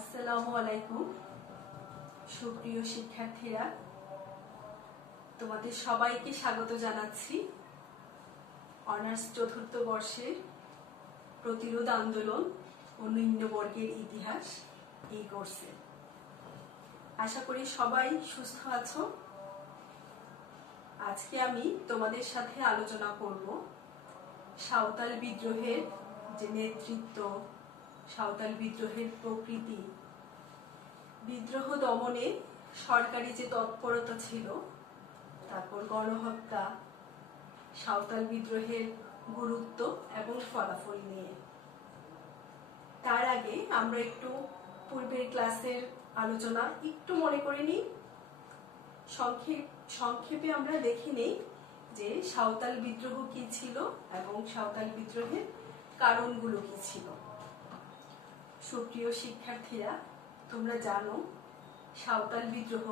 আসসালামু আলাইকুম সুপ্রিয় শিক্ষার্থীরা, তোমাদের সবাইকে স্বাগত জানাচ্ছি অনার্স চতুর্থ বর্ষের প্রতিরোধ আন্দোলন ও নিম্ন বর্গের ইতিহাস এই কোর্সে। আশা করি সবাই সুস্থ আছো। আজকে আমি তোমাদের সাথে আলোচনা করব সাঁওতাল বিদ্রোহের যে নেতৃত্ব, সাঁওতাল বিদ্রোহের প্রকৃতি, বিদ্রোহ দমনে সরকারি যে তৎপরতা ছিল, তারপর গণহত্যা, সাঁওতাল বিদ্রোহের গুরুত্ব এবং ফলাফল নিয়ে। তার আগে আমরা একটু পূর্বের ক্লাসের আলোচনা একটু মনে করে নিই। সংক্ষেপে আমরা দেখে নেই যে সাঁওতাল বিদ্রোহ কি ছিল এবং সাঁওতাল বিদ্রোহের কারণগুলো কি ছিল। সুপ্রিয় শিক্ষার্থীরা, তোমরা জানো সাঁওতাল বিদ্রোহ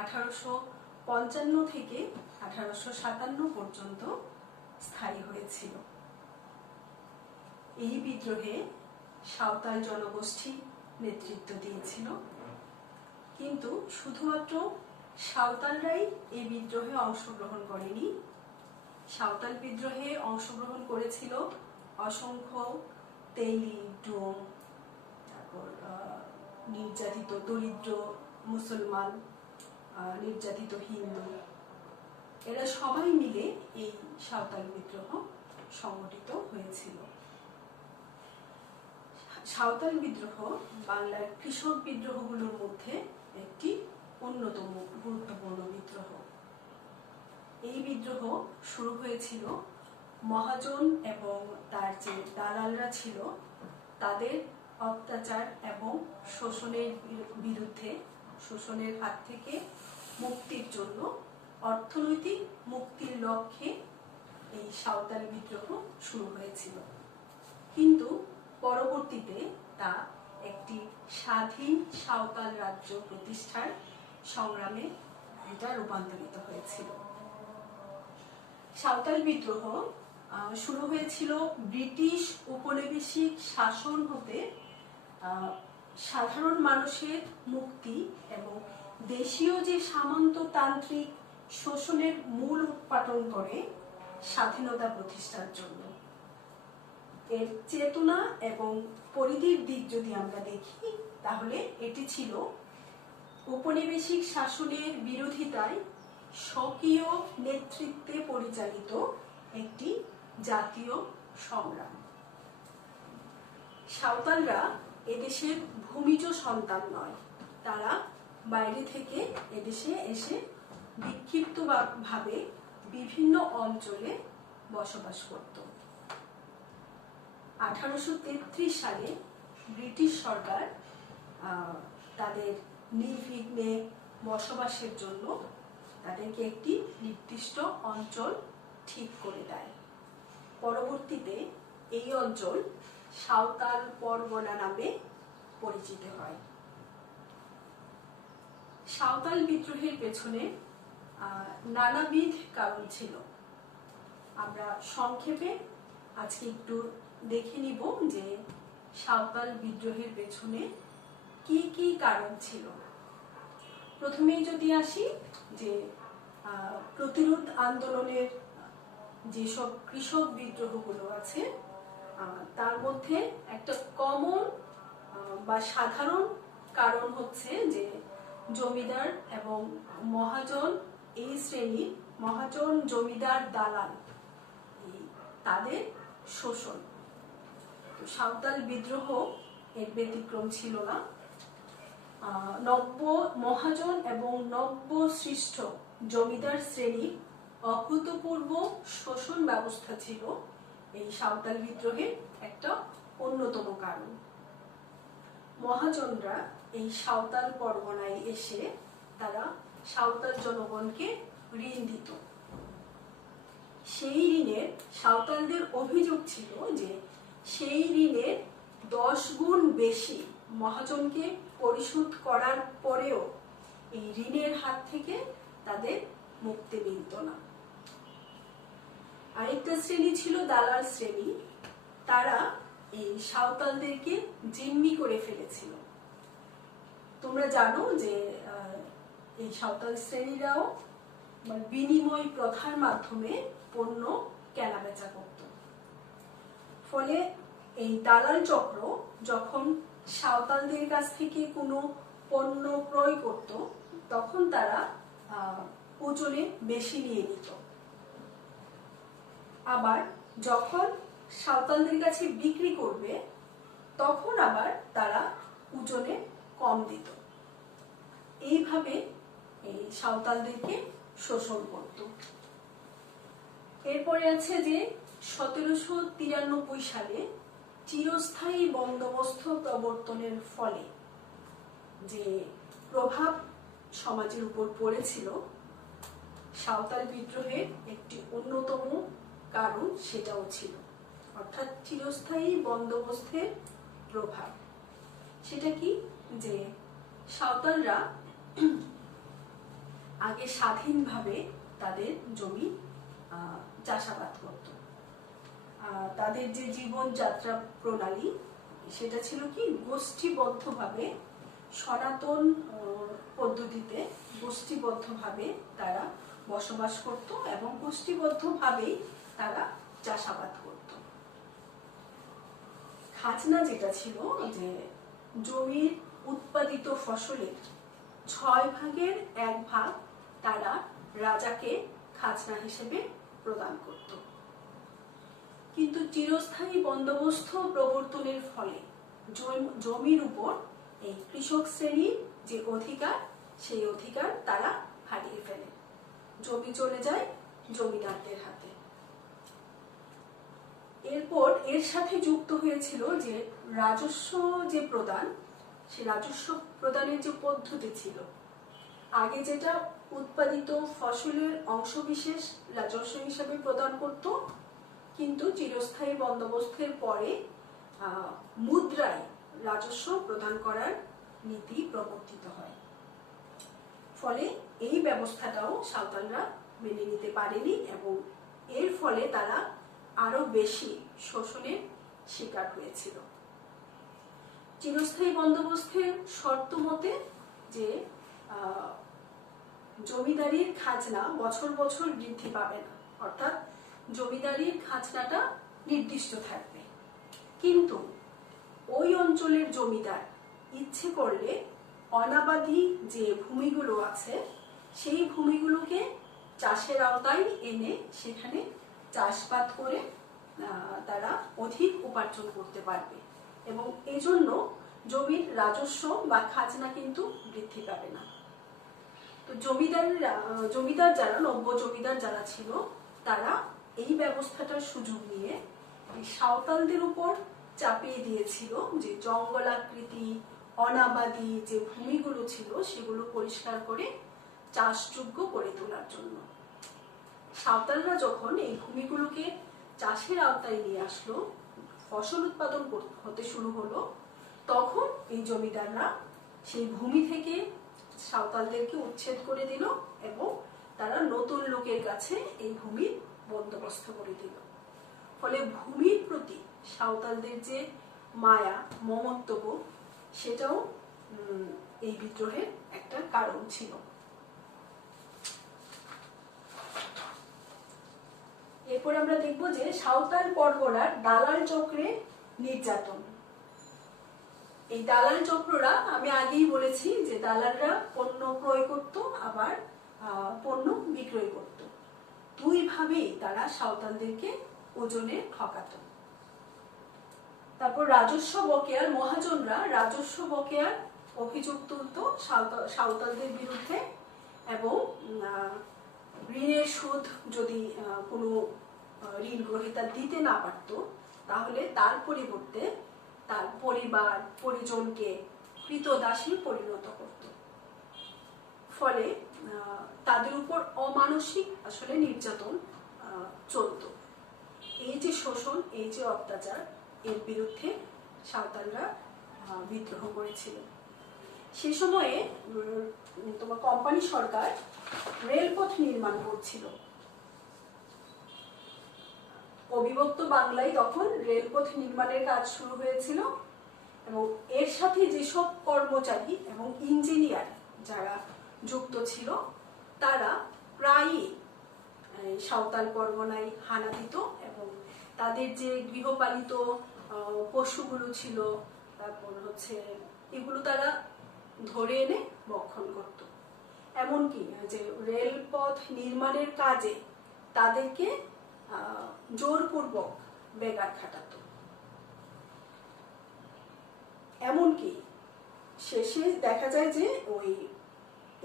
1855 থেকে 1857 পর্যন্ত স্থায়ী হয়েছিল। এই বিদ্রোহে সাঁওতাল জনগোষ্ঠী নেতৃত্ব দিয়েছিল, কিন্তু শুধুমাত্র সাঁওতালরাই এই বিদ্রোহে অংশগ্রহণ করেনি। সাঁওতাল বিদ্রোহে অংশগ্রহণ করেছিল অসংখ্য তেলি, ডোম, তারপর নির্যাতিত দরিদ্র মুসলমান, নির্যাতিত হিন্দু, এরা সবাই মিলে এই সাঁওতাল বিদ্রোহ সংগঠিত হয়েছিল। সাঁওতাল বিদ্রোহ বাংলার কৃষক বিদ্রোহগুলোর মধ্যে একটি অন্যতম গুরুত্বপূর্ণ বিদ্রোহ। এই বিদ্রোহ শুরু হয়েছিল মহাজন এবং তার যে দালালরা ছিল তাদের অত্যাচার এবং শোষণের বিরুদ্ধে, শোষণের হাত থেকে মুক্তির জন্য, অর্থনৈতিক মুক্তির লক্ষ্যে এই সাঁওতাল বিদ্রোহ শুরু হয়েছিল। কিন্তু পরবর্তীতে তা একটি স্বাধীন সাঁওতাল রাজ্য প্রতিষ্ঠার সংগ্রামে এটা রূপান্তরিত হয়েছিল। সাঁওতাল বিদ্রোহ শুরু হয়েছিল ব্রিটিশ উপনিবেশিক শাসন হতে সাধারণ মানুষের মুক্তি এবং দেশীয় যে সামন্ততান্ত্রিক শোষণের মূল উৎপাটন করে স্বাধীনতা প্রতিষ্ঠার জন্য। এর চেতনা এবং পরিধির দিক যদি আমরা দেখি, তাহলে এটি ছিল উপনিবেশিক শাসনের বিরোধিতায় স্বকীয় নেতৃত্বে পরিচালিত একটি জাতীয় সংগ্রাম। সাঁওতালরা এদেশের ভূমিজ সন্তান নয়, তারা বাইরে থেকে এদেশে এসে বিক্ষিপ্তভাবে বিভিন্ন অঞ্চলে বসবাস করত। 1833 সালে ব্রিটিশ সরকার তাদের নির্বিঘ্নে বসবাসের জন্য তাদেরকে একটি নির্দিষ্ট অঞ্চল ঠিক করে দেয়। পরবর্তীতে এই অঞ্চল সাঁওতাল পরগনা নামে পরিচিত হয়। সাঁওতাল বিদ্রোহের পেছনে নানাবিধ কারণ ছিল। আমরা সংক্ষেপে আজকে একটু দেখে নিব যে সাঁওতাল বিদ্রোহের পেছনে কি কি কারণ ছিল। প্রথমেই যদি আসি যে প্রতিরোধ আন্দোলনের যেসব কৃষক বিদ্রোহগুলো আছে, তার মধ্যে একটা কমন বা সাধারণ কারণ হচ্ছে যে জমিদার এবং মহাজন, এই শ্রেণীর মহাজন, জমিদার, দালাল, তাদের শোষণ। তো সাঁওতাল বিদ্রোহ এর ব্যতিক্রম ছিল না। নব্য মহাজন এবং নব্য সৃষ্ট জমিদার শ্রেণীর অভূতপূর্ব শোষণ ব্যবস্থা ছিল এই সাঁওতাল বিদ্রোহের একটা অন্যতম কারণ। মহাজনরা এই সাঁওতাল পরগনায় এসে তারা সাঁওতাল জনগণকে ঋণ দিত। সেই ঋণের সাঁওতালদের অভিযোগ ছিল যে সেই ঋণের 10 গুণ বেশি মহাজনকে পরিশোধ করার পরেও এই ঋণের হাত থেকে তাদের মুক্তি মিলত না। আরেকটা শ্রেণী ছিল দালাল শ্রেণী। তারা এই সাঁওতালদেরকে জিম্মি করে ফেলেছিল। তোমরা জানো যে এই সাঁওতাল শ্রেণীরাও মানে বিনিময় প্রথার মাধ্যমে পণ্য কেনাবেচা করত। ফলে এই দালাল চক্র যখন সাঁওতালদের কাছ থেকে কোনো পণ্য ক্রয় করত, তখন তারা ওজনে বেশি নিয়ে নিত। আবার যখন সাঁওতালদের কাছে বিক্রি করবে, তখন আবার তারা ওজনে কম দিত। এইভাবে এই সাঁওতালদেরকে শোষণ করত। এরপরে আছে যে 1793 সালে চিরস্থায়ী বন্দোবস্ত প্রবর্তনের ফলে যে প্রভাব সমাজের উপর পড়েছিল, সাঁওতাল বিদ্রোহের একটি অন্যতম কারণ সেটাও ছিল, অর্থাৎ চিরস্থায়ী বন্দোবস্তের প্রভাব। সেটা কি, যে সাঁওতালরা আগে স্বাধীনভাবে তাদের জমি চাষাবাদ করত। তাদের যে জীবনযাত্রা প্রণালী সেটা ছিল কি, গোষ্ঠীবদ্ধভাবে সনাতন পদ্ধতিতে গোষ্ঠীবদ্ধভাবে তারা বসবাস করত এবং গোষ্ঠীবদ্ধভাবেই তারা চাষাবাদ করত। খাজনা যেটা ছিল, যে জমির উৎপাদিত ফসলের 6 ভাগের 1 ভাগ তারা রাজাকে খাজনা হিসেবে প্রদান করত। কিন্তু চিরস্থায়ী বন্দোবস্ত প্রবর্তনের ফলে জমির উপর এই কৃষক শ্রেণীর যে অধিকার, সেই অধিকার তারা হারিয়ে ফেলে। জমি চলে যায় জমিদারদের হাতে। এরপর এর সাথে যুক্ত হয়েছিল যে রাজস্ব যে প্রদান, সে রাজস্ব প্রদানের যে পদ্ধতি ছিল, আগে যেটা উৎপাদিত ফসলের অংশবিশেষ রাজস্ব হিসেবে প্রদান করত, কিন্তু চিরস্থায়ী বন্দোবস্তের পরে মুদ্রায় রাজস্ব প্রদান করার নীতি প্রবর্তিত হয়। ফলে এই ব্যবস্থাটাও সাঁওতালরা মেনে নিতে পারেনি এবং এর ফলে তারা আরো বেশি শোষণের শিকার হয়েছিল। চিরস্থায়ী বন্দোবস্তের শর্ত মতে যে জমিদারির খাজনা বছর বছর বৃদ্ধি পাবে না, অর্থাৎ জমিদারির খাজনাটা নির্দিষ্ট থাকবে, কিন্তু ওই অঞ্চলের জমিদার ইচ্ছে করলে অনাবাদী যে ভূমিগুলো আছে সেই ভূমিগুলোকে চাষের আওতায় এনে সেখানে চাষাবাদ করে তারা অধিক উপার্জন করতে পারবে এবং এজন্য জমির রাজস্ব বা খাজনা কিন্তু বৃদ্ধি পাবে না। তো জমিদার যারা নব্য জমিদার যারা ছিল, তারা এই ব্যবস্থাটার সুযোগ নিয়ে সাঁওতালদের উপর চাপিয়ে দিয়েছিল যে জঙ্গলাকৃতি অনাবাদী যে ভূমিগুলো ছিল সেগুলো পরিষ্কার করে চাষযোগ্য করে তোলার জন্য। সাঁওতালরা যখন এই ভূমিগুলোকে চাষের আওতায় নিয়ে আসলো, ফসল উৎপাদন হতে শুরু হলো, তখন এই জমিদাররা সেই ভূমি থেকে সাঁওতালদেরকে উচ্ছেদ করে দিল এবং তারা নতুন লোকের কাছে এই ভূমির বন্দোবস্ত করে দিল। ফলে ভূমির প্রতি সাঁওতালদের যে মায়া মমত্ববোধ, সেটাও এই বিদ্রোহের একটা কারণ ছিল। এরপর আমরা দেখব যে সাঁওতাল পরগনার দালাল চক্রের নির্যাতন। এই দালাল চক্ররা, আমি আগেই বলেছি যে দালালরা পণ্য ক্রয় করত আবার পণ্য বিক্রয় করত, দুই ভাবেই তারা সাঁওতালদেরকে ওজনে ঠকাত। তারপর রাজস্ব বকেয়ার মহাজনরা রাজস্ব বকেয়ার অভিযোগ তুলত সাঁওতালদের বিরুদ্ধে এবং ঋণের সুদ যদি কোনো ঋণ গ্রহীতা দিতে না পারত, তাহলে তার পরিবর্তে তার পরিবার পরিজনকে কৃতদাসী পরিণত করত। ফলে তাদের উপর অমানসিক আসলে নির্যাতন চলত। এই যে শোষণ, এই যে অত্যাচার, এর বিরুদ্ধে সাঁওতালরা বিদ্রোহ করেছিল। সে সময়ে তোমার কোম্পানি সরকার রেলপথ নির্মাণ করছিল। অবিভক্ত বাংলায় তখন রেলপথ নির্মাণের কাজ শুরু হয়েছিল এবং এর সাথে যেসব কর্মচারী এবং ইঞ্জিনিয়ার যারা যুক্ত ছিল তারা প্রায়ই সাঁওতাল পরগনায় হানা দিত এবং তাদের যে গৃহপালিত পশুগুলো ছিল, তারপর হচ্ছে এগুলো তারা ধরে এনে ভক্ষণ করত। এমনকি যে রেলপথ নির্মাণের কাজে তাদেরকে জোরপূর্বক বেগার খাটাতো। এমনকি শেষে দেখা যায় যে ওই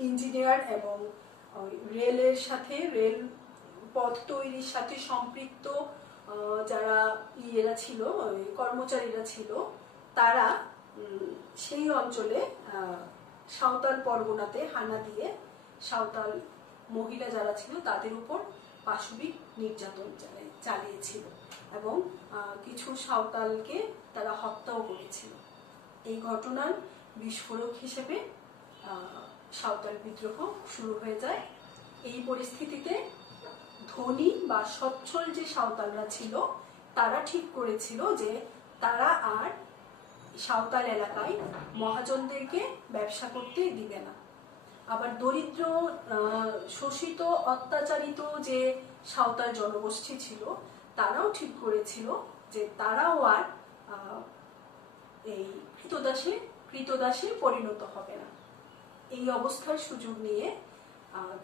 ইঞ্জিনিয়ার এবং রেলের সাথে, রেল পথ তৈরির সাথে সম্পৃক্ত যারা ইয়েরা ছিল, কর্মচারীরা ছিল, তারা সেই অঞ্চলে সাঁওতাল পরগনাতে হানা দিয়ে সাঁওতাল মহিলা যারা ছিল তাদের উপর পাশবিক নির্যাতন চালিয়েছিল এবং কিছু সাঁওতালকে তারা হত্যাও করেছিল। এই ঘটনার বিস্ফোরক হিসেবে সাঁওতাল বিদ্রোহ শুরু হয়ে যায়। এই পরিস্থিতিতে ধনী বা সচ্ছল যে সাঁওতালরা ছিল তারা ঠিক করেছিল যে তারা আর সাঁওতাল এলাকায় মহাজনদেরকে ব্যবসা করতে দিবে না। আবার দরিদ্র, শোষিত, অত্যাচারিত যে সাঁওতাল জনগোষ্ঠী ছিল তারাও ঠিক করেছিল যে তারাও আর এই কৃতদাসে পরিণত হবে না। এই অবস্থার সুযোগ নিয়ে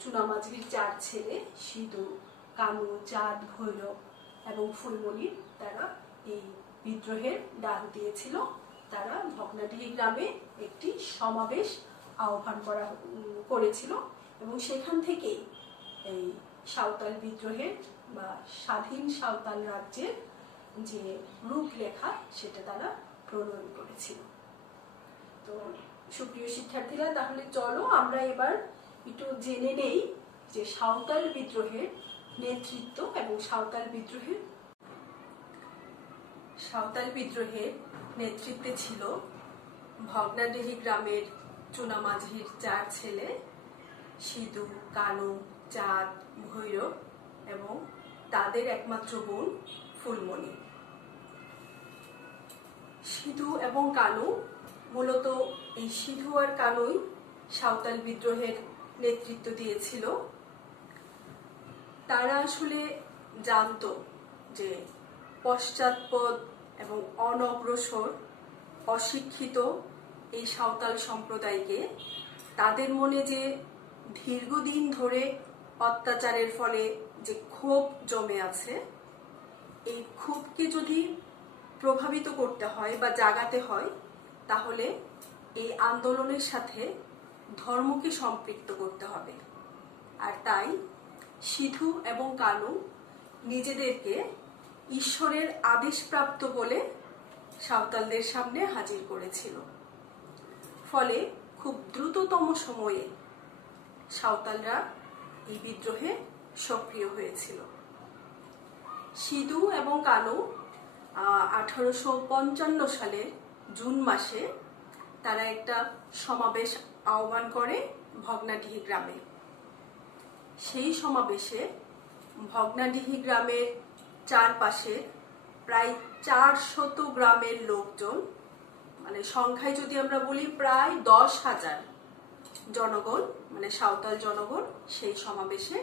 চুনামাঝির 4 ছেলে সিধু, কানু, চাঁদ, ভৈরব এবং ফুলমণি তারা এই বিদ্রোহের ডাক দিয়েছিল। তারা ভগ্নাডিহি গ্রামে একটি সমাবেশ আহ্বান করেছিল এবং সেখান থেকেই এই সাঁওতাল বিদ্রোহের বা স্বাধীন সাঁওতাল রাজ্যের যে রূপরেখা সেটা তারা প্রণয়ন করেছিল। তো সুপ্রিয় শিক্ষার্থীরা, তাহলে চলো আমরা এবার একটু জেনে নেই যে সাঁওতাল বিদ্রোহের নেতৃত্ব এবং সাঁওতাল বিদ্রোহের নেতৃত্বে ছিল ভগ্নাডিহি গ্রামের চুনামাঝির 4 ছেলে সিধু, কানু, চাঁদ, ভৈরব এবং তাদের একমাত্র বোন ফুলমণি। সিধু এবং কানু, মূলত এই সিধু আর কানুই সাঁওতাল বিদ্রোহের নেতৃত্ব দিয়েছিল। তারা আসলে জানতো যে পশ্চাৎপদ এবং অনগ্রসর, অশিক্ষিত এই সাঁওতাল সম্প্রদায়কে তাদের মনে যে দীর্ঘদিন ধরে অত্যাচারের ফলে যে ক্ষোভ জমে আছে, এই ক্ষোভকে যদি প্রভাবিত করতে হয় বা জাগাতে হয় তাহলে এই আন্দোলনের সাথে ধর্মকে সম্পৃক্ত করতে হবে। আর তাই সিধু এবং কানু নিজেদেরকে ঈশ্বরের আদেশপ্রাপ্ত বলে সাঁওতালদের সামনে হাজির করেছিল। ফলে খুব দ্রুততম সময়ে সাঁওতালরা এই বিদ্রোহে সক্রিয় হয়েছিল। সিধু এবং কানু 1855 সালের জুন মাসে তারা একটা সমাবেশ আহ্বান করে ভগ্নাডিহি গ্রামে। সেই সমাবেশে ভগ্নাডিহি গ্রামের চারপাশে প্রায় 400 গ্রামের লোকজন, মানে সংখ্যায় যদি আমরা বলি প্রায় 10,000 জনগণ, মানে সাঁওতাল জনগণ সেই সমাবেশে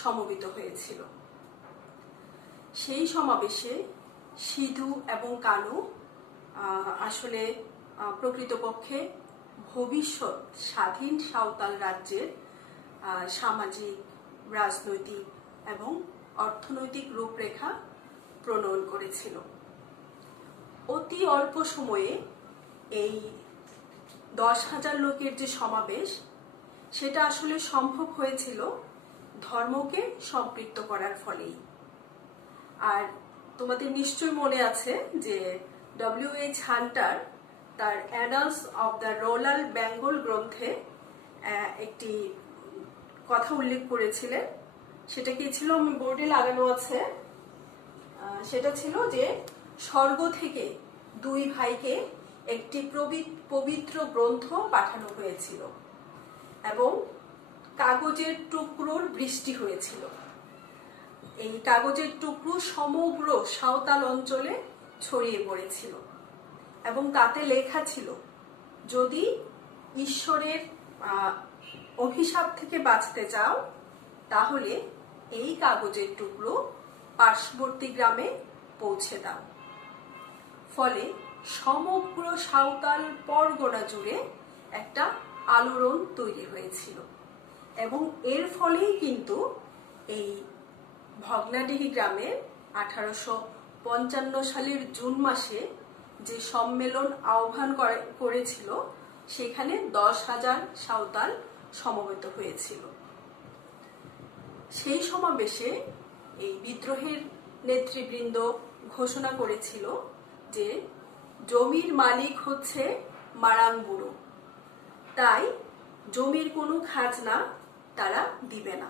সমবেত হয়েছিল। সেই সমাবেশে সিধু এবং কানু আসলে প্রকৃতপক্ষে ভবিষ্যৎ স্বাধীন সাঁওতাল রাজ্যের সামাজিক, রাজনৈতিক এবং অর্থনৈতিক রূপরেখা প্রণয়ন করেছিল। অতি অল্প সময়ে এই 10,000 লোকের যে সমাবেশ, সেটা আসলে সম্ভব হয়েছিল ধর্মকে সম্পৃক্ত করার ফলেই। আর তোমাদের নিশ্চয় মনে আছে যে W.H. হান্টার তার annals of the rural Bengal গ্রন্থে একটি কথা উল্লেখ করেছিলেন। সেটা কি ছিল, আমি বোর্ডে লাগানো আছে। সেটা ছিল যে স্বর্গ থেকে 2 ভাইকে একটি পবিত্র গ্রন্থ পাঠানো হয়েছিল এবং কাগজের টুকরোর বৃষ্টি হয়েছিল। এই কাগজের টুকরো সমগ্র সাঁওতাল অঞ্চলে ছড়িয়ে পড়েছিল এবং তাতে লেখা ছিল, যদি ঈশ্বরের অভিশাপ থেকে বাঁচতে চাও তাহলে এই কাগজের টুকরো পার্শ্ববর্তী গ্রামে পৌঁছে দাও। ফলে সমগ্র সাঁওতাল পরগনা জুড়ে একটা আলোড়ন তৈরি হয়েছিল এবং এর ফলেই কিন্তু এই ভগ্নাডিহি গ্রামের 1855 সালের জুন মাসে যে সম্মেলন আহ্বান করেছিল সেখানে 10,000 সাঁওতাল সমবেত হয়েছিল। সেই সমাবেশে এই বিদ্রোহের নেতৃবৃন্দ ঘোষণা করেছিল যে জমির মালিক হচ্ছে মারাং বুড়ো, তাই জমির কোনো খাজনা তারা দিবে না।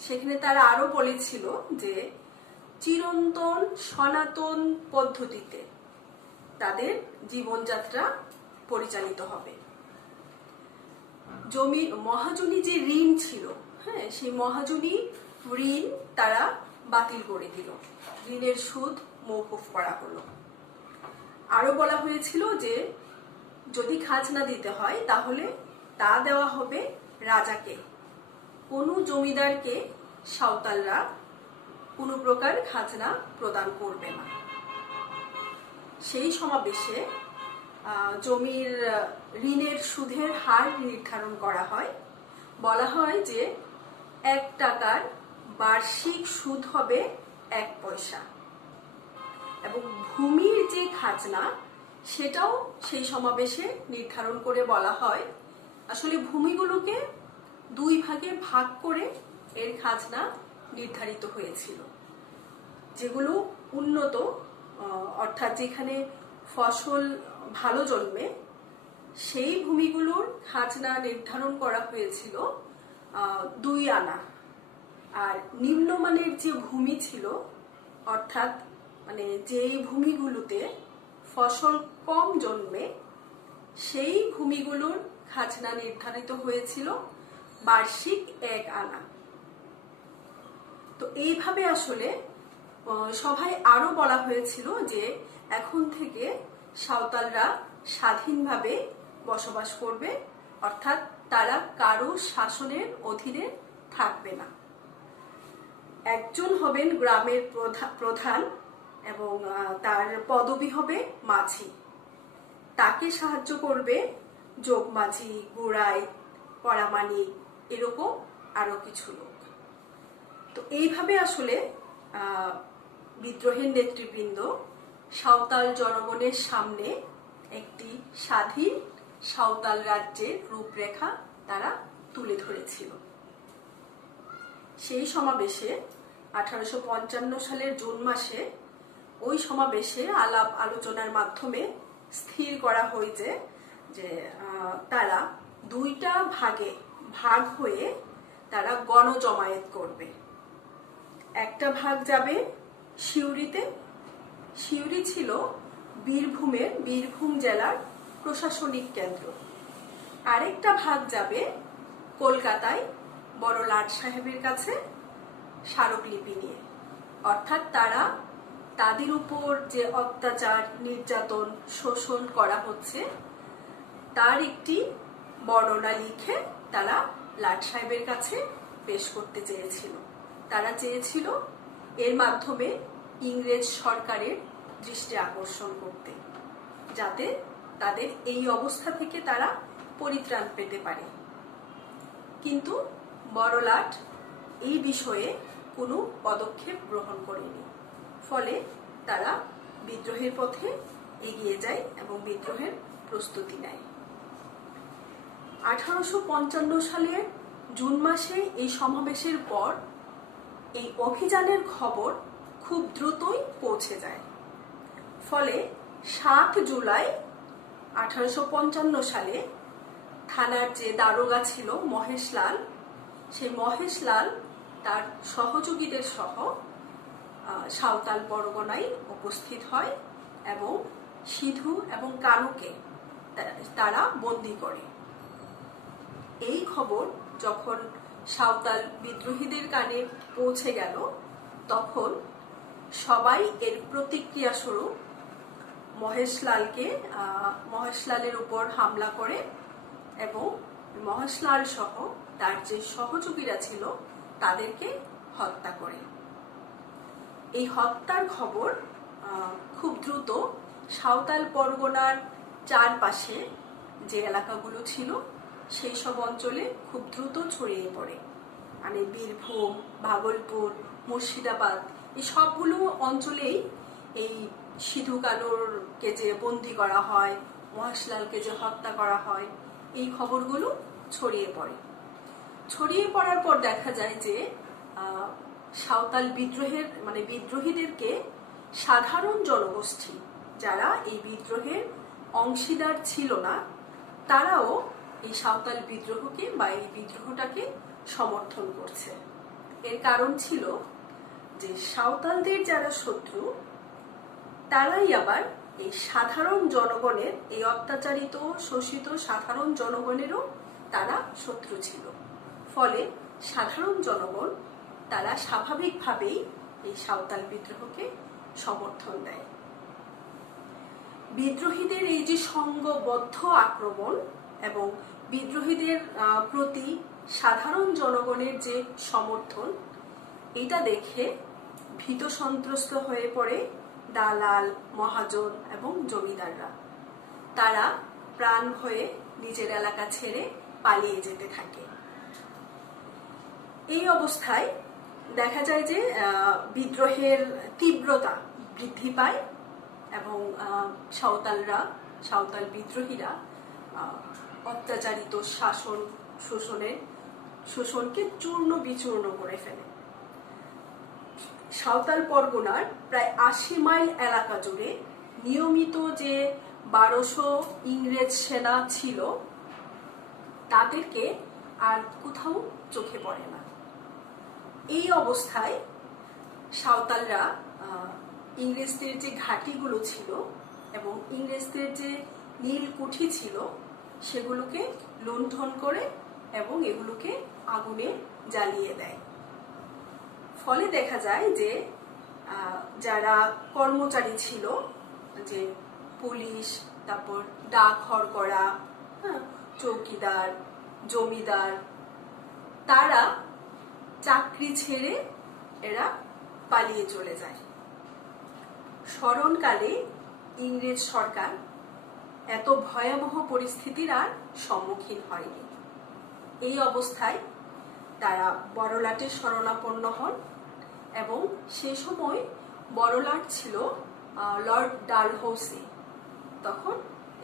সেখানে তারা আরো বলেছিল যে চিরন্তন সনাতন পদ্ধতিতে তাদের জীবনযাত্রা পরিচালিত হবে। জমির মহাজনী যে ঋণ ছিল, হ্যাঁ, সেই মহাজনী ঋণ তারা বাতিল করে দিল, ঋণের সুদ মওকুফ করা হলো। আরো বলা হয়েছিল যে যদি খাজনা দিতে হয় তাহলে তা দেওয়া হবে রাজাকে, কোনো জমিদারকে সাঁওতালরা কোনো প্রকার খাজনা প্রদান করবে না। সেই সমাবেশে জমির ঋণের সুদের হার নির্ধারণ করা হয়। বলা হয় যে 1 টাকার বার্ষিক সুদ হবে 1 পয়সা এবং ভূমির যে খাজনা সেটাও সেই সমাবেশে নির্ধারণ করে বলা হয়। আসলে ভূমিগুলোকে 2 ভাগে ভাগ করে এর খাজনা নির্ধারিত হয়েছিল। যেগুলো উন্নত, অর্থাৎ যেখানে ফসল ভালো জন্মে, সেই ভূমিগুলোর খাজনা নির্ধারণ করা হয়েছিল 2 আনা। আর নিম্নমানের যে ভূমি ছিল, অর্থাৎ মানে যেই ভূমিগুলোতে ফসল কম জন্মে, সেই ভূমিগুলোর খাজনা নির্ধারিত হয়েছিল বার্ষিক 1 আনা। তো এইভাবে আসলে সভায় আরো বলা হয়েছিল যে এখন থেকে সাঁওতালরা স্বাধীনভাবে বসবাস করবে, অর্থাৎ তারা কারো শাসনের অধীনে থাকবে না। একজন হবেন গ্রামের প্রধান এবং তার পদবি হবে মাঝি। তাকে সাহায্য করবে যোগমাঝি, গোড়াই, পরামানিক, এরকম আরো কিছু লোক। তো এইভাবে আসলে বিদ্রোহের নেতৃবৃন্দ সাঁওতাল জনগণের সামনে একটি স্বাধীন সাঁওতাল রাজ্যের রূপরেখা তারা তুলে ধরেছিল। সেই সমাবেশে 1855 সালের জুন মাসে ওই সমাবেশে আলাপ আলোচনার মাধ্যমে স্থির করা হয়েছে যে তারা 2টা ভাগে ভাগ হয়ে তারা গণজমায়েত করবে। একটা ভাগ যাবে সিউড়িতে, সিউড়ি ছিল বীরভূম জেলার প্রশাসনিক কেন্দ্র। আরেকটা ভাগ যাবে কলকাতায় বড় লাট সাহেবের কাছে স্মারকলিপি নিয়ে, অর্থাৎ তারা তাদের উপর যে অত্যাচার, নির্যাতন, শোষণ করা হচ্ছে তার একটি বর্ণনা লিখে তারা লাট সাহেবের কাছে পেশ করতে চেয়েছিল। তারা চেয়েছিল এর মাধ্যমে ইংরেজ সরকারের দৃষ্টি আকর্ষণ করতে, যাতে তাদের এই অবস্থা থেকে তারা পরিত্রাণ পেতে পারে। কিন্তু বড়লাট এই বিষয়ে কোনো পদক্ষেপ গ্রহণ করেনি। ফলে তারা বিদ্রোহের পথে এগিয়ে যায় এবং বিদ্রোহের প্রস্তুতি নেয়। 1855 সালের জুন মাসে এই সমাবেশের পর এই অভিযানের খবর খুব দ্রুতই পৌঁছে যায়। ফলে 7 জুলাই 1855 সালে থানার যে দারোগা ছিল মহেশলাল, সেই মহেশলাল তার সহযোগীদের সহ সাঁওতাল পরগনায় উপস্থিত হয় এবং সিধু এবং কানুকে তারা বন্দী করে। এই খবর যখন সাঁওতাল বিদ্রোহীদের কানে পৌঁছে গেল, তখন সবাই এর প্রতিক্রিয়া স্বরূপ মহেশলালের উপর হামলা করে এবং মহেশলাল সহ তার যে সহযোগীরা ছিল তাদেরকে হত্যা করে। এই হত্যার খবর খুব দ্রুত সাঁওতাল পরগনার চারপাশে যে এলাকাগুলো ছিল সেই সব অঞ্চলে খুব দ্রুত ছড়িয়ে পড়ে। মানে বীরভূম, ভাগলপুর, মুর্শিদাবাদ এই সবগুলো অঞ্চলেই এই সিধু কানুরকে যে বন্দি করা হয়, মহেশলালকে যে হত্যা করা হয়, এই খবরগুলো ছড়িয়ে পড়ে। ছড়িয়ে পড়ার পর দেখা যায় যে সাঁওতাল বিদ্রোহীদেরকে সাধারণ জনগোষ্ঠী যারা এই বিদ্রোহের অংশীদার ছিল না তারাও এই সাঁওতাল বিদ্রোহকে বা এই বিদ্রোহটাকে সমর্থন করছে। এর কারণ ছিল যে সাঁওতালদের যারা শত্রু তারাই আবার এই সাধারণ জনগণের, এই অত্যাচারিত শোষিত সাধারণ জনগণেরও তারা শত্রু ছিল। ফলে সাধারণ জনগণ তারা স্বাভাবিকভাবেই এই সাঁওতাল বিদ্রোহকে সমর্থন দেয়। বিদ্রোহীদের এই যে সংঘবদ্ধ আক্রমণ এবং বিদ্রোহীদের প্রতি সাধারণ জনগণের যে সমর্থন, এটা দেখে ভীত সন্ত্রস্ত হয়ে পড়ে দালাল, মহাজন এবং জমিদাররা। তারা প্রাণ ভয়ে নিজের এলাকা ছেড়ে পালিয়ে যেতে থাকে। এই অবস্থায় দেখা যায় যে বিদ্রোহের তীব্রতা বৃদ্ধি পায় এবং সাঁওতাল বিদ্রোহীরা অত্যাচারিত শোষণকে চূর্ণ বিচূর্ণ করে ফেলে। সাঁওতাল পরগনার প্রায় ৮০ মাইল এলাকা জুড়ে নিয়মিত যে ১২০০ ইংরেজ সেনা ছিল তাদেরকে আর কোথাও চোখে পড়ে না। এই অবস্থায় সাঁওতালরা ইংরেজদের যে ঘাঁটিগুলো ছিল এবং ইংরেজদের যে নীলকুঠি ছিল সেগুলোকে লুণ্ঠন করে এবং এগুলোকে আগুনে জ্বালিয়ে দেয়। ফলে দেখা যায় যে যারা কর্মচারী ছিল, যে পুলিশ, তারপর ডাক হরকরা, চৌকিদার, জমিদার, তারা চাকরি ছেড়ে এরা পালিয়ে চলে যায়। স্মরণকালে ইংরেজ সরকার এত ভয়াবহ পরিস্থিতির আর সম্মুখীন হয়নি। এই অবস্থায় তারা বড়লাটের শরণাপন্ন হন এবং সে সময় বড়লাট ছিল লর্ড ডালহৌসি। তখন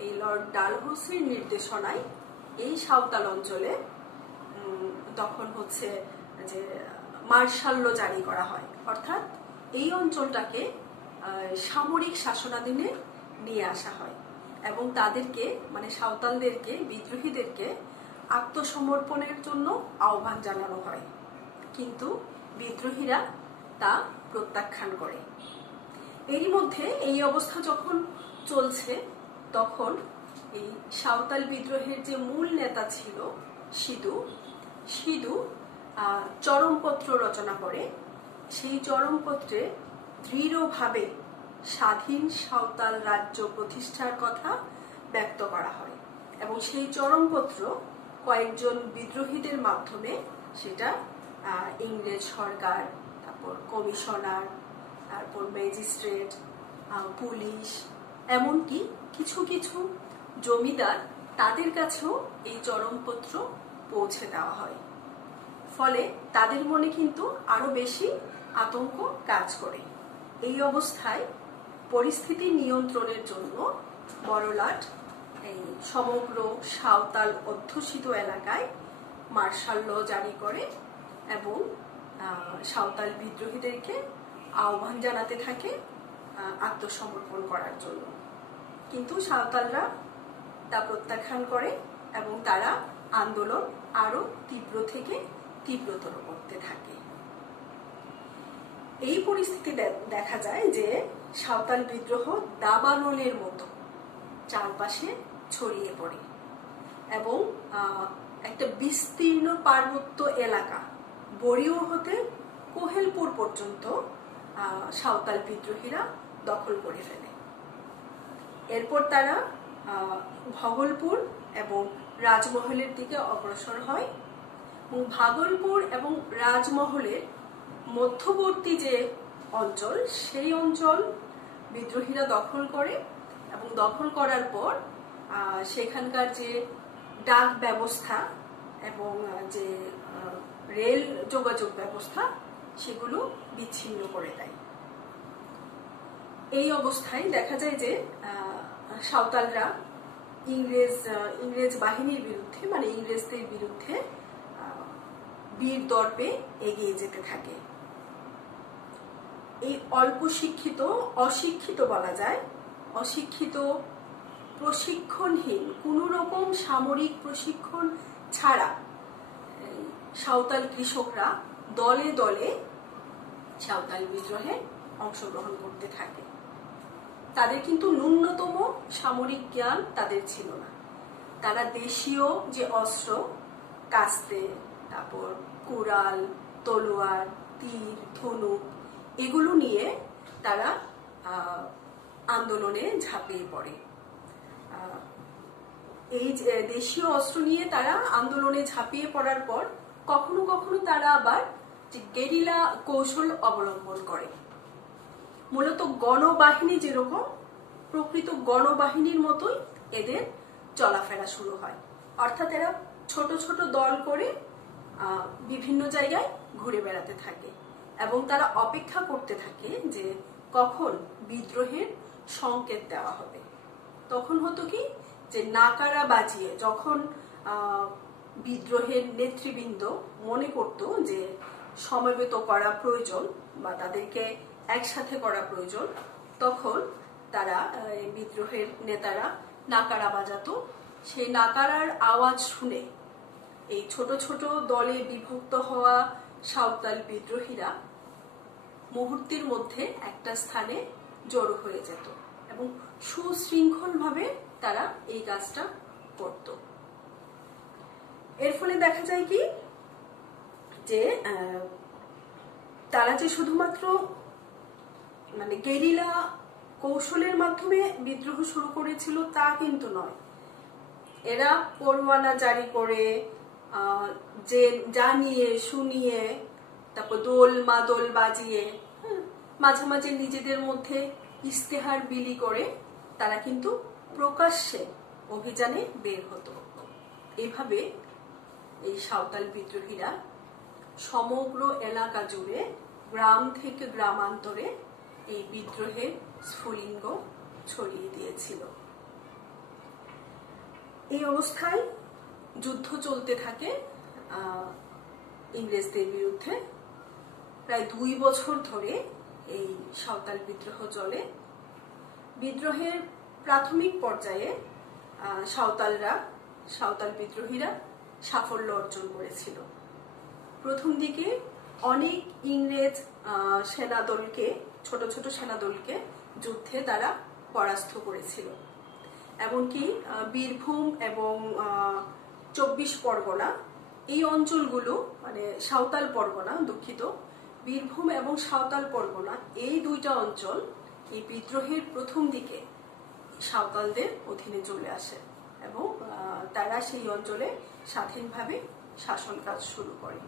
এই লর্ড ডালহৌসির নির্দেশনায় এই সাঁওতাল অঞ্চলে তখন হচ্ছে যে মার্শাল ল জারি করা হয়, অর্থাৎ এই অঞ্চলটাকে সামরিক শাসনাধীনে নিয়ে আসা হয় এবং তাদেরকে মানে সাঁওতালদেরকে, বিদ্রোহীদেরকে আত্মসমর্পণের জন্য আহ্বান জানানো হয়, কিন্তু বিদ্রোহীরা তা প্রত্যাখ্যান করে। এরই মধ্যে এই অবস্থা যখন চলছে তখন এই সাঁওতাল বিদ্রোহের যে মূল নেতা ছিল সিধু চরমপত্র রচনা করে। সেই চরমপত্রে দৃঢ়ভাবে স্বাধীন সাঁওতাল রাজ্য প্রতিষ্ঠার কথা ব্যক্ত করা হয় এবং সেই চরমপত্র কয়েকজন বিদ্রোহীদের মাধ্যমে সেটা ইংরেজ সরকার, তারপর কমিশনার, তারপর ম্যাজিস্ট্রেট, পুলিশ, এমনকি কিছু কিছু জমিদার, তাদের কাছেও এই চরমপত্র পৌঁছে দেওয়া হয়। ফলে তাদের মনে কিন্তু আরো বেশি আতঙ্ক কাজ করে। এই অবস্থায় পরিস্থিতি নিয়ন্ত্রণের জন্য বড়লাট এই সমগ্র সাঁওতাল অধ্যুষিত এলাকায় মার্শাল ল জারি করে এবং সাঁওতাল বিদ্রোহীদেরকে আহ্বান জানাতে থাকে আত্মসমর্পণ করার জন্য। কিন্তু সাঁওতালরা তা প্রত্যাখ্যান করে এবং তারা আন্দোলন আরো তীব্র থেকে তীব্রতর করতে থাকে। এই পরিস্থিতি দেখা যায় যে সাঁওতাল বিদ্রোহ দাবানলের মতো চারপাশে ছড়িয়ে পড়ে এবং একটা বিস্তীর্ণ পার্বত্য এলাকা বড়িও হতে কোহেলপুর পর্যন্ত সাঁওতাল বিদ্রোহীরা দখল করে ফেলে। এরপর তারা ভাগলপুর এবং রাজমহলের দিকে অগ্রসর হয় এবং ভাগলপুর এবং রাজমহলের মধ্যবর্তী যে অঞ্চল, সেই অঞ্চল বিদ্রোহীরা দখল করে এবং দখল করার পর সেখানকার যে ডাক ব্যবস্থা এবং যে রেল যোগাযোগ ব্যবস্থা সেগুলো বিচ্ছিন্ন করে দেয়। এই অবস্থায় দেখা যায় যে সাঁওতালরা ইংরেজ বাহিনীর বিরুদ্ধে, মানে ইংরেজদের বিরুদ্ধে বীর দর্পে এগিয়ে যেতে থাকে। এই অল্প শিক্ষিত, অশিক্ষিত বলা যায়, অশিক্ষিত, প্রশিক্ষণহীন, কোনো রকম সামরিক প্রশিক্ষণ ছাড়া সাঁওতাল কৃষকরা দলে দলে সাঁওতাল বিদ্রোহে অংশগ্রহণ করতে থাকে। তাদের কিন্তু ন্যূনতম সামরিক জ্ঞান তাদের ছিল না। তারা দেশীয় যে অস্ত্র, কাস্তে, তারপর কুড়াল, তলোয়ার, তীর, ধনুক, এগুলো নিয়ে তারা আন্দোলনে ঝাঁপিয়ে পড়ে। এই দেশীয় অস্ত্র নিয়ে তারা আন্দোলনে ঝাঁপিয়ে পড়ার পর কখনো কখনো তারা আবার গেরিলা কৌশল অবলম্বন করে। মূলত গণবাহিনী যেরকম, প্রকৃত গণবাহিনীর মতোই এদের চলাফেরা শুরু হয়। অর্থাৎ এরা ছোট ছোট দল করে বিভিন্ন জায়গায় ঘুরে বেড়াতে থাকে এবং তারা অপেক্ষা করতে থাকে যে কখন বিদ্রোহের সংকেত দেওয়া হবে। তখন হতো কি, যে নাকারা বাজিয়ে যখন বিদ্রোহের নেতৃবৃন্দ মনে করত যে সমবেত করা প্রয়োজন বা তাদেরকে একসাথে করা প্রয়োজন, তখন তারা বিদ্রোহের নেতারা নাকারা বাজাতো। সেই নাকারার আওয়াজ শুনে এই ছোট ছোট দলে বিভক্ত হওয়া সাঁওতাল বিদ্রোহীরা মুহূর্তের মধ্যে একটা স্থানে জড়ো হয়ে যেত এবং সুশৃঙ্খলভাবে তারা এই কাজটা করত। এর ফলে দেখা যায় কি, যে তারা যে শুধুমাত্র মানে গেরিলা কৌশলের মাধ্যমে বিদ্রোহ শুরু করেছিল তা কিন্তু নয়। এরা পরোয়ানা জারি করে, যে জানিয়ে শুনিয়ে, তারপর দোল মাদল বাজিয়ে, মাঝে মাঝে নিজেদের মধ্যে ইস্তেহার বিলি করে তারা কিন্তু প্রকাশ্যে অভিযানে বের হতো। এভাবে এই সাঁওতাল বিদ্রোহীরা সমগ্র এলাকা জুড়ে, গ্রাম থেকে গ্রামান্তরে এই বিদ্রোহের স্ফুলিঙ্গ ছড়িয়ে দিয়েছিল। এই অবস্থায় যুদ্ধ চলতে থাকে ইংরেজদের বিরুদ্ধে। প্রায় 2 বছর ধরে এই সাঁওতাল বিদ্রোহ চলে। বিদ্রোহের প্রাথমিক পর্যায়ে সাঁওতাল বিদ্রোহীরা সাফল্য অর্জন করেছিল। প্রথম দিকে অনেক ইংরেজ সেনাদলকে, ছোট ছোট সেনাদলকে যুদ্ধে তারা পরাস্ত করেছিল। এমনকি বীরভূম এবং 24 পরগনা, এই অঞ্চলগুলো, মানে সাঁওতাল পরগনা, দুঃখিত, বীরভূম এবং সাঁওতাল পরগনা, এই দুইটা অঞ্চল এই বিদ্রোহের প্রথম দিকে সাঁওতালদের অধীনে চলে আসে এবং তারা সেই অঞ্চলে স্বাধীনভাবে শাসন কাজ শুরু করে।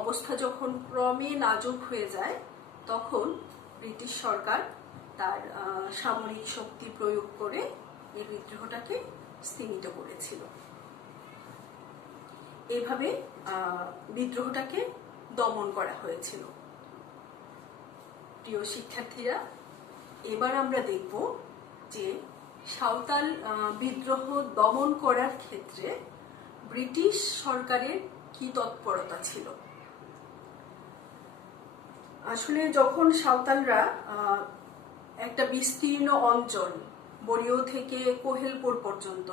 অবস্থা যখন ক্রমে নাজুক হয়ে যায়, তখন ব্রিটিশ সরকার তার সামরিক শক্তি প্রয়োগ করে এই বিদ্রোহটাকে স্তিমিত করেছিল। এভাবে বিদ্রোহটাকে দমন করা হয়েছিল। প্রিয় শিক্ষার্থীরা, এবার আমরা দেখব যে সাঁওতাল বিদ্রোহ দমন করার ক্ষেত্রে ব্রিটিশ সরকারের কি তৎপরতা ছিল। আসলে যখন সাঁওতালরা একটা বিস্তীর্ণ অঞ্চল, বড়িও থেকে কোহেলপুর পর্যন্ত,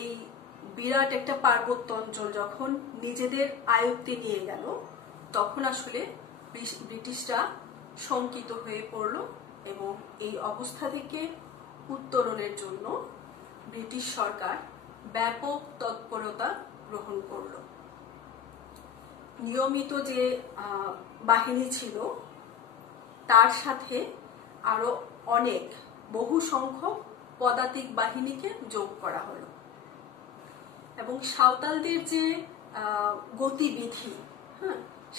এই বিরাট একটা পার্বত্য অঞ্চল যখন নিজেদের আয়ত্তে নিয়ে গেল, তখন আসলে ব্রিটিশরা শঙ্কিত হয়ে পড়ল এবং এই অবস্থা থেকে উত্তরণের জন্য ব্রিটিশ সরকার ব্যাপক তৎপরতা গ্রহণ করল। নিয়মিত যে বাহিনী ছিল তার সাথে আরো অনেক বহু সংখ্যক পদাতিক বাহিনীকে যোগ করা হলো এবং সাঁওতালদের যে গতিবিধি,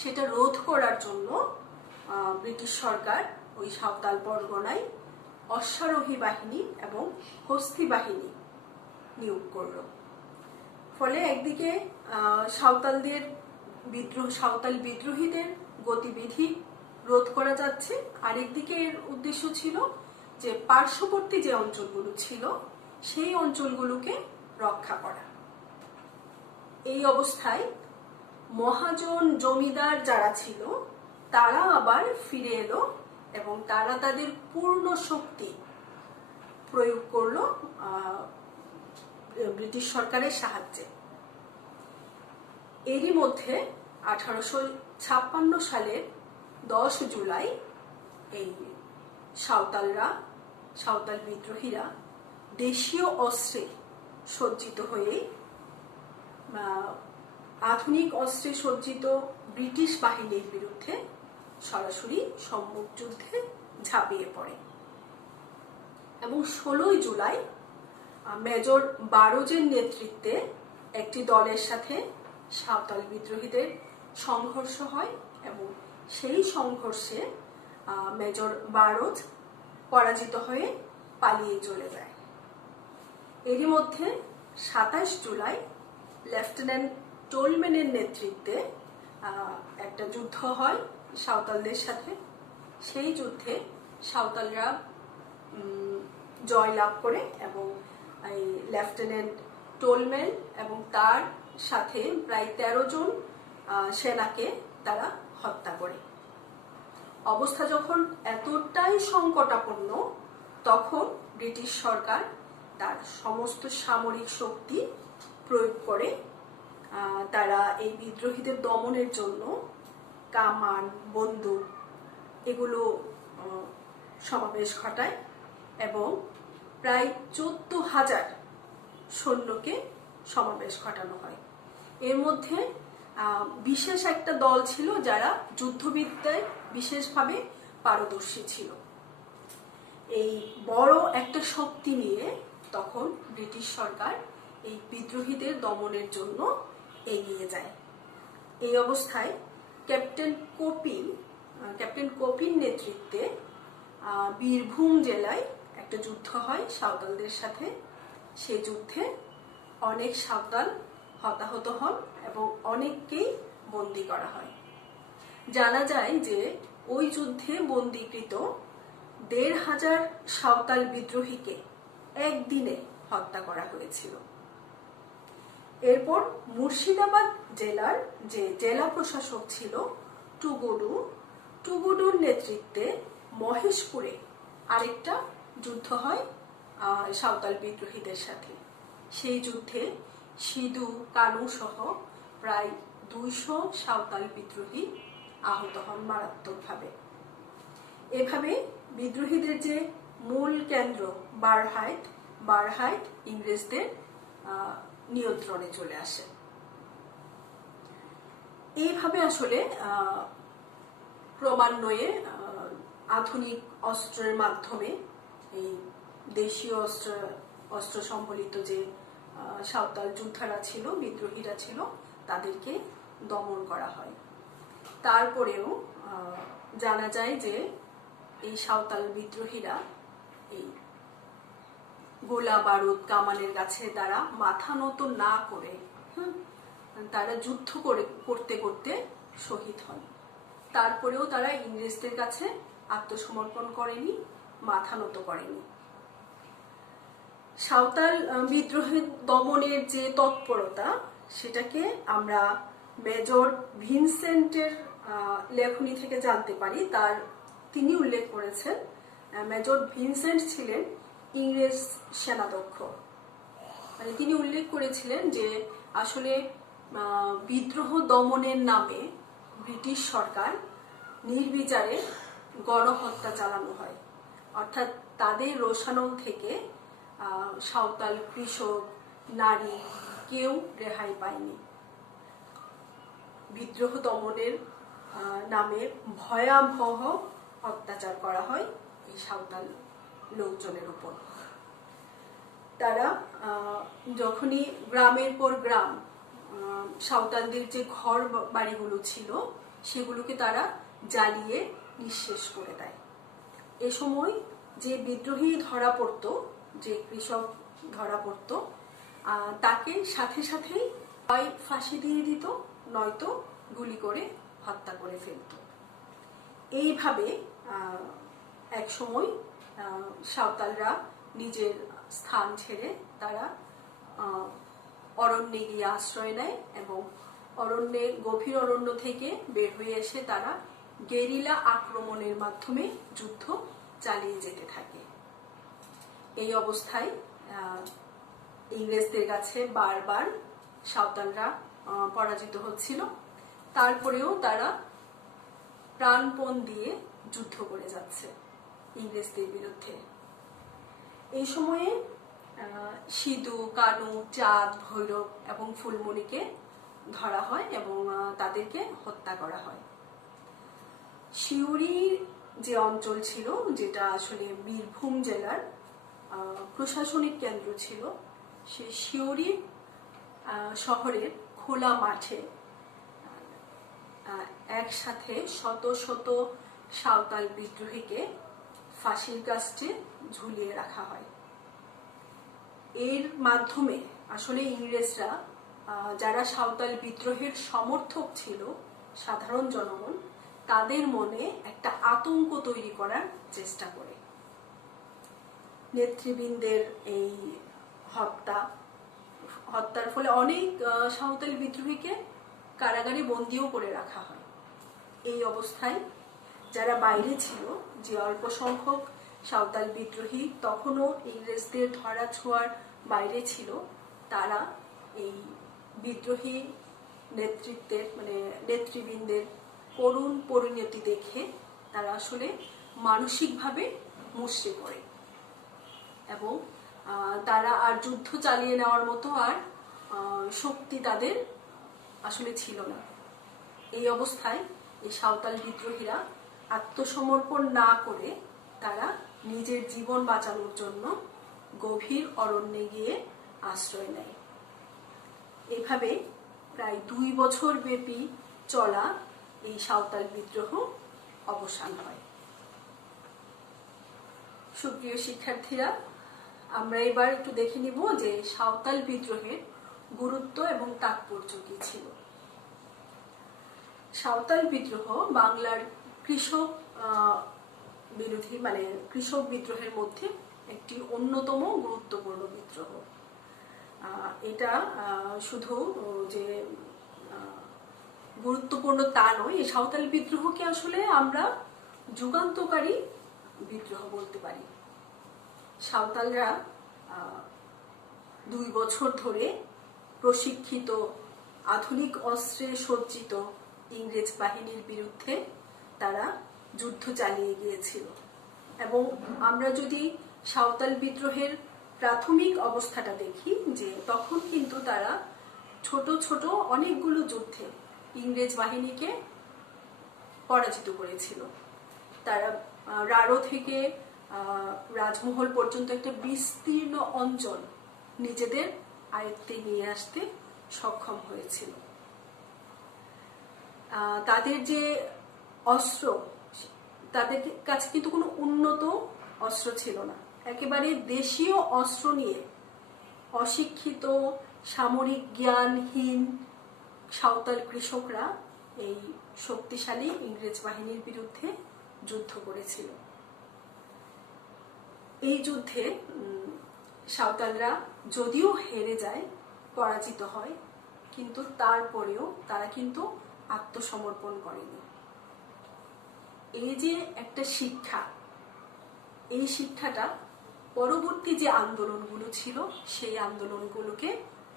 সেটা রোধ করার জন্য ব্রিটিশ সরকার ওই সাঁওতাল পরগনায় অশ্বারোহী বাহিনী এবং হস্তী বাহিনী নিয়োগ করল। ফলে একদিকে সাঁওতাল বিদ্রোহীদের গতিবিধি রোধ করা যাচ্ছে, আরেকদিকে এর উদ্দেশ্য ছিল যে পার্শ্ববর্তী যে অঞ্চলগুলো ছিল সেই অঞ্চলগুলোকে রক্ষা করা। এই অবস্থায় মহাজন জমিদার যারা ছিল তারা আবার ফিরে এলো এবং তারা তাদের পূর্ণ শক্তি প্রয়োগ করলো ব্রিটিশ সরকারের সাহায্যে। এরই মধ্যে 1856 সালের 10 জুলাই এই সাঁওতাল বিদ্রোহীরা দেশীয় অস্ত্রে সজ্জিত হয়ে আধুনিক অস্ত্রে সজ্জিত ব্রিটিশ বাহিনীর বিরুদ্ধে সরাসরি সম্মুখ যুদ্ধে ঝাঁপিয়ে পড়ে এবং 16 জুলাই মেজর বারোজের নেতৃত্বে একটি দলের সাথে সাঁওতাল বিদ্রোহীদের সংঘর্ষ হয় এবং সেই সংঘর্ষে মেজর বারোজ পরাজিত হয়ে পালিয়ে চলে যায়। এরই মধ্যে 27 জুলাই লেফটেন্যান্ট টোলম্যানের নেতৃত্বে একটা যুদ্ধ হয় সাঁওতালদের সাথে। সেই যুদ্ধে সাঁওতালরা জয়লাভ করে এবং এই লেফটেন্যান্ট টোলম্যান এবং তার সাথে প্রায় 13 জন সেনাকে তারা হত্যা করে। অবস্থা যখন এতটাই সংকটাপন্ন, তখন ব্রিটিশ সরকার তার সমস্ত সামরিক শক্তি প্রয়োগ করে তারা এই বিদ্রোহীদের দমনের জন্য কামান, বন্দুক এগুলো সমাবেশ ঘটায় এবং প্রায় 14,000 সৈন্যকে সমাবেশ ঘটানো হয়। এর মধ্যে বিশেষ একটা দল ছিল যারা যুদ্ধবিদ্যায় বিশেষভাবে পারদর্শী ছিল। এই বড় একটা শক্তি নিয়ে তখন ব্রিটিশ সরকার এই বিদ্রোহীদের দমনের জন্য এগিয়ে যায়। এই অবস্থায় ক্যাপ্টেন কপির নেতৃত্বে বীরভূম জেলায় একটা যুদ্ধ হয় সাঁওতালদের সাথে। সেই যুদ্ধে অনেক সাঁওতাল হতাহত হন এবং অনেককেই বন্দী করা হয়। জানা যায় যে ওই যুদ্ধে বন্দীকৃত 1,500 সাঁওতাল বিদ্রোহীকে একদিনে হত্যা করা হয়েছিল। এরপর মুর্শিদাবাদ জেলার যে জেলা প্রশাসক ছিল টুগুডুর নেতৃত্বে মহেশপুরে আরেকটা যুদ্ধ হয় সাঁওতাল বিদ্রোহীদের সাথে। সেই যুদ্ধে সিধু কানু সহ প্রায় 200 সাঁওতাল বিদ্রোহী আহত হন মারাত্মকভাবে। এভাবে বিদ্রোহীদের যে মূল কেন্দ্র বারহাইট ইংরেজদের নিয়ন্ত্রণে চলে আসে। এইভাবে আসলে ক্রমান্বয়ে আধুনিক অস্ত্রের মাধ্যমে এই দেশীয় অস্ত্র সম্বলিত যে সাঁওতাল যোদ্ধারা ছিল, বিদ্রোহীরা ছিল, তাদেরকে দমন করা হয়। তারপরেও জানা যায় যে এই সাঁওতাল বিদ্রোহীরা এই গোলা বারুদ কামানের কাছে তারা মাথা নত না করে তারা যুদ্ধ করতে করতে শহীদ হন। তারপরেও তারা ইংরেজদের কাছে আত্মসমর্পণ করেনি, মাথা নত করেনি। সাঁওতাল বিদ্রোহের দমনের যে তৎপরতা, সেটাকে আমরা মেজর ভিনসেন্টের লেখনী থেকে জানতে পারি। তিনি উল্লেখ করেছেন মেজর ভিনসেন্ট ছিলেন ইংরেজ সেনাধ্যক্ষ। মানে তিনি উল্লেখ করেছিলেন যে আসলে বিদ্রোহ দমনের নামে ব্রিটিশ সরকার নির্বিচারে গণহত্যা চালানো হয়, অর্থাৎ তাদের রোষানল থেকে সাঁওতাল কৃষক, নারী কেউ রেহাই পায়নি। বিদ্রোহ দমনের নামে ভয়াবহ অত্যাচার করা হয় এই সাঁওতাল লোকজনের উপর। তারা যখনই গ্রামের পর গ্রাম সাঁওতালদের যে ঘর বাড়িগুলো ছিল সেগুলোকে তারা জ্বালিয়ে নিঃশেষ করে দেয়। এ সময় যে বিদ্রোহী ধরা পড়তো, যে কৃষক ধরা পড়তো, তাকে সাথে সাথেই হয় ফাঁসি দিয়ে দিত, নয়তো গুলি করে হত্যা করে ফেলত। এইভাবে এক সময় সাঁওতালরা নিজের স্থান ছেড়ে তারা অরণ্যে গিয়ে আশ্রয় নেয় এবং গভীর অরণ্য থেকে বের হয়ে এসে তারা গেরিলা আক্রমণের মাধ্যমে যুদ্ধ চালিয়ে যেতে থাকে। এই অবস্থায় ইংরেজদের কাছে বারবার সাঁওতালরা পরাজিত হচ্ছিল। তারপরেও তারা প্রাণপণ দিয়ে যুদ্ধ করে যাচ্ছে ইংরেজদের বিরুদ্ধে। এই সময়ে সিধু, কানু, চাঁদ, ভৈরব এবং ফুলমণিকে ধরা হয় এবং তাদেরকে হত্যা করা হয়। সিউড়ি যে অঞ্চল ছিল, যেটা আসলে বীরভূম জেলার প্রশাসনিক কেন্দ্র ছিল, সেই সিউড়ি শহরের খোলা মাঠে একসাথে শত শত সাঁওতাল বিদ্রোহীকে ফাঁসির কাস্টে ঝুলিয়ে রাখা হয়। এর মাধ্যমে আসলে ইংরেজরা যারা সাঁওতাল বিদ্রোহের সমর্থক ছিল, সাধারণ জনগণ, তাদের মনে একটা আতঙ্ক তৈরি করার চেষ্টা করে। নেতৃবৃন্দের এই হত্যার ফলে অনেক সাঁওতাল বিদ্রোহীকে কারাগারে বন্দিও করে রাখা হয়। এই অবস্থায় যারা বাইরে ছিল, যে অল্প সংখ্যক সাঁওতাল বিদ্রোহী তখনও ইংরেজদের ধরা ছোঁয়ার বাইরে ছিল, তারা এই বিদ্রোহী নেতৃবৃন্দের করুণ পরিণতি দেখে তারা আসলে মানসিকভাবে মুষড়ে পড়ে এবং তারা আর যুদ্ধ চালিয়ে নেওয়ার মতো আর শক্তি তাদের আসলে ছিল না। এই অবস্থায় এই সাঁওতাল বিদ্রোহীরা আত্মসমর্পণ না করে তারা নিজের জীবন বাঁচানোর জন্য গভীর অরণ্যে গিয়ে আশ্রয় নেয়। এভাবে প্রায় 2 বছর ব্যাপী চলা এই সাঁওতাল বিদ্রোহ অবসান হয়। সুপ্রিয় শিক্ষার্থীরা, আমরা এবার একটু দেখে নিব যে সাঁওতাল বিদ্রোহের গুরুত্ব এবং তাৎপর্য কি ছিল। সাঁওতাল বিদ্রোহ বাংলার কৃষক বিরোধী কৃষক বিদ্রোহের মধ্যে একটি অন্যতম গুরুত্বপূর্ণ বিদ্রোহ। এটা শুধু যে গুরুত্বপূর্ণ তা নয়, এই সাঁওতাল বিদ্রোহকে আসলে আমরা যুগান্তকারী বিদ্রোহ বলতে পারি। সাঁওতালরা 2 বছর ধরে প্রশিক্ষিত আধুনিক অস্ত্রে সজ্জিত ইংরেজ বাহিনীর বিরুদ্ধে তারা যুদ্ধ চালিয়ে গিয়েছিল এবং আমরা যদি সাঁওতাল বিদ্রোহের প্রাথমিক অবস্থাটা দেখি, যে তখন কিন্তু তারা ছোট ছোট অনেকগুলো যুদ্ধে ইংরেজ বাহিনীকে পরাজিত করেছিল। তারা রাঢ় থেকে রাজমহল পর্যন্ত একটা বিস্তীর্ণ অঞ্চল নিজেদের আয়ত্তে নিয়ে আসতে সক্ষম হয়েছিল। তাদের যে অস্ত্র, তাদের কাছে কিন্তু কোনো উন্নত অস্ত্র ছিল না। একেবারে দেশীয় অস্ত্র নিয়ে অশিক্ষিত, সামরিক জ্ঞানহীন সাঁওতাল কৃষকরা এই শক্তিশালী ইংরেজ বাহিনীর বিরুদ্ধে যুদ্ধ করেছিল। এই যুদ্ধে সাঁওতালরা যদিও হেরে যায়, পরাজিত হয়, কিন্তু তারপরেও তারা কিন্তু আত্মসমর্পণ করেনি। এই যে একটা শিক্ষা, এই শিক্ষাটা পরবর্তী যে আন্দোলনগুলো ছিল সেই আন্দোলনগুলোকে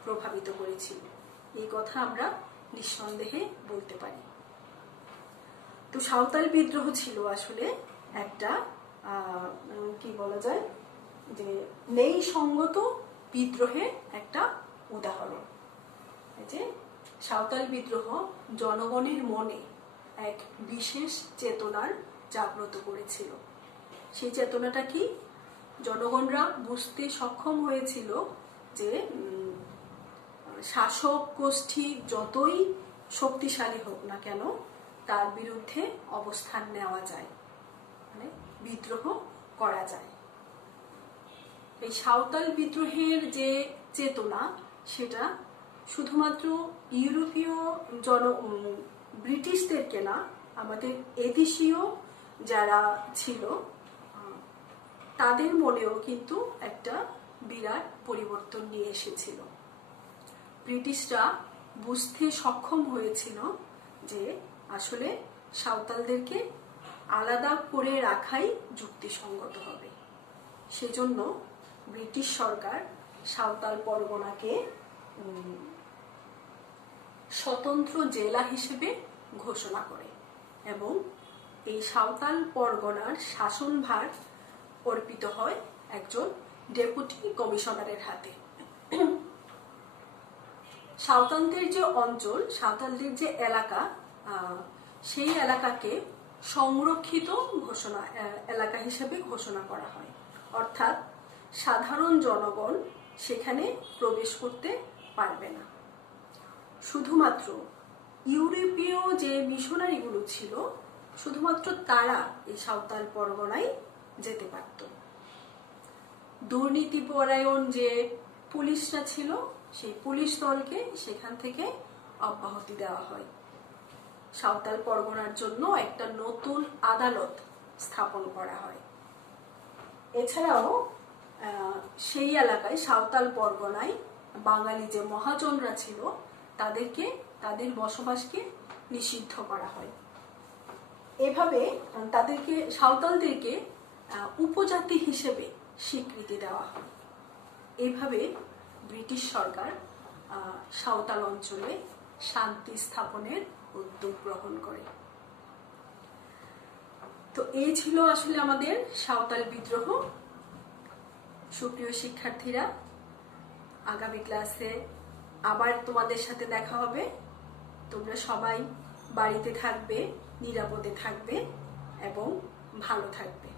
প্রভাবিত করেছিল, এই কথা আমরা নিঃসন্দেহে বলতে পারি। তো সাঁওতাল বিদ্রোহ ছিল আসলে একটা কি বলা যায়, যে নেই সঙ্গত বিদ্রোহের একটা উদাহরণ। যে সাঁওতাল বিদ্রোহ জনগণের মনে এক বিশেষ চেতনার জাগ্রত করেছিল। সেই চেতনাটা কি? জনগণরা বুঝতে সক্ষম হয়েছিল যে শাসক গোষ্ঠী যতই শক্তিশালী হোক না কেন তার বিরুদ্ধে অবস্থান নেওয়া যায়, মানে বিদ্রোহ করা যায়। এই সাঁওতাল বিদ্রোহের যে চেতনা সেটা শুধুমাত্র ইউরোপীয় ব্রিটিশদেরকে না, আমাদের এদেশীয় যারা ছিল তাদের মনেও কিন্তু একটা বিরাট পরিবর্তন নিয়ে এসেছিল। ব্রিটিশরা বুঝতে সক্ষম হয়েছিল যে আসলে সাঁওতালদেরকে আলাদা করে রাখাই যুক্তিসঙ্গত হবে। সেজন্য ব্রিটিশ সরকার সাঁওতাল পরগনাকে স্বতন্ত্র জেলা হিসেবে ঘোষণা করে এবং এই সাঁওতাল পরগনার শাসনভার অর্পিত হয় একজন ডেপুটি কমিশনারের হাতে। সাঁওতালদের যে অঞ্চল, সাঁওতালদের যে এলাকা, সেই এলাকাকে সংরক্ষিত এলাকা হিসেবে ঘোষণা করা হয়। অর্থাৎ সাধারণ জনগণ সেখানে প্রবেশ করতে পারবে না। শুধুমাত্র ইউরোপীয় যে মিশনারিগুলো ছিল শুধুমাত্র তারা এই সাঁওতাল পরগনায় যেতে পারত। দুর্নীতিপরায়ণ যে পুলিশরা ছিল সেই পুলিশ দলকে সেখান থেকে অব্যাহতি দেওয়া হয়। সাঁওতাল পরগনার জন্য একটা নতুন আদালত স্থাপন করা হয়। এছাড়াও সেই এলাকায় সাঁওতাল পরগনায় বাঙালি যে মহাজনরা ছিল তাদেরকে, তাদের বসবাসকে নিষিদ্ধ করা হয়। এভাবে তাদেরকে, সাঁওতালদেরকে উপজাতি হিসেবে স্বীকৃতি দেওয়া হয়। এভাবে ব্রিটিশ সরকার সাঁওতাল অঞ্চলে শান্তি স্থাপনের উদ্যোগ গ্রহণ করে। তো এই ছিল আসলে আমাদের সাঁওতাল বিদ্রোহ। সুপ্রিয় শিক্ষার্থীরা, আগামী ক্লাসে আবার তোমাদের সাথে দেখা হবে। তোমরা সবাই বাড়িতে থাকবে, নিরাপদে থাকবে এবং ভালো থাকবে।